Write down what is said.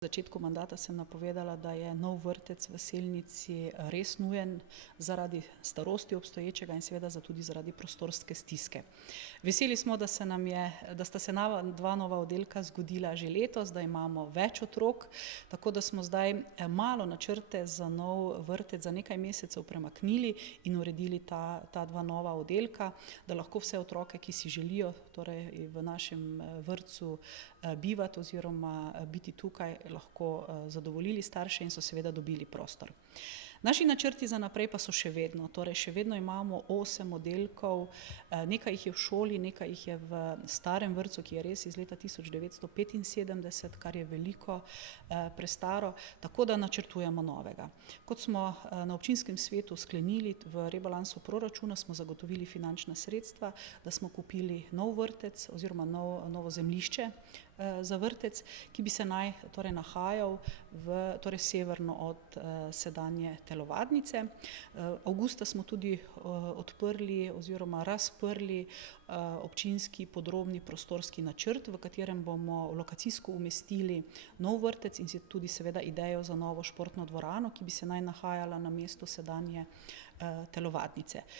V začetku mandata sem napovedala, da je nov vrtec v Selnici res nujen zaradi starosti obstoječega in seveda tudi zaradi prostorske stiske. Veseli smo, da sta se dva nova oddelka zgodila že letos, da imamo več otrok, tako da smo zdaj malo načrte za nov vrtec za nekaj mesecev premaknili in uredili ta dva nova oddelka, da lahko vse otroke, ki si želijo torej v našem vrtcu bivati oziroma biti tukaj, lahko zadovoljili starše in so seveda dobili prostor. Naši načrti za naprej pa so še vedno imamo 8 oddelkov, nekaj jih je v šoli, nekaj jih je v starem vrtcu, ki je res iz leta 1975, kar je veliko prestaro, tako da načrtujemo novega. Kot smo na občinskem svetu sklenili, v rebalansu proračuna smo zagotovili finančna sredstva, da smo kupili nov vrtec oziroma novo zemljišče za vrtec, ki bi se naj torej nahajal severno od sedanje telovadnice. Avgusta smo tudi odprli oziroma razprli občinski podrobni prostorski načrt, v katerem bomo lokacijsko umestili nov vrtec in tudi seveda idejo za novo športno dvorano, ki bi se naj nahajala na mestu sedanje telovadnice.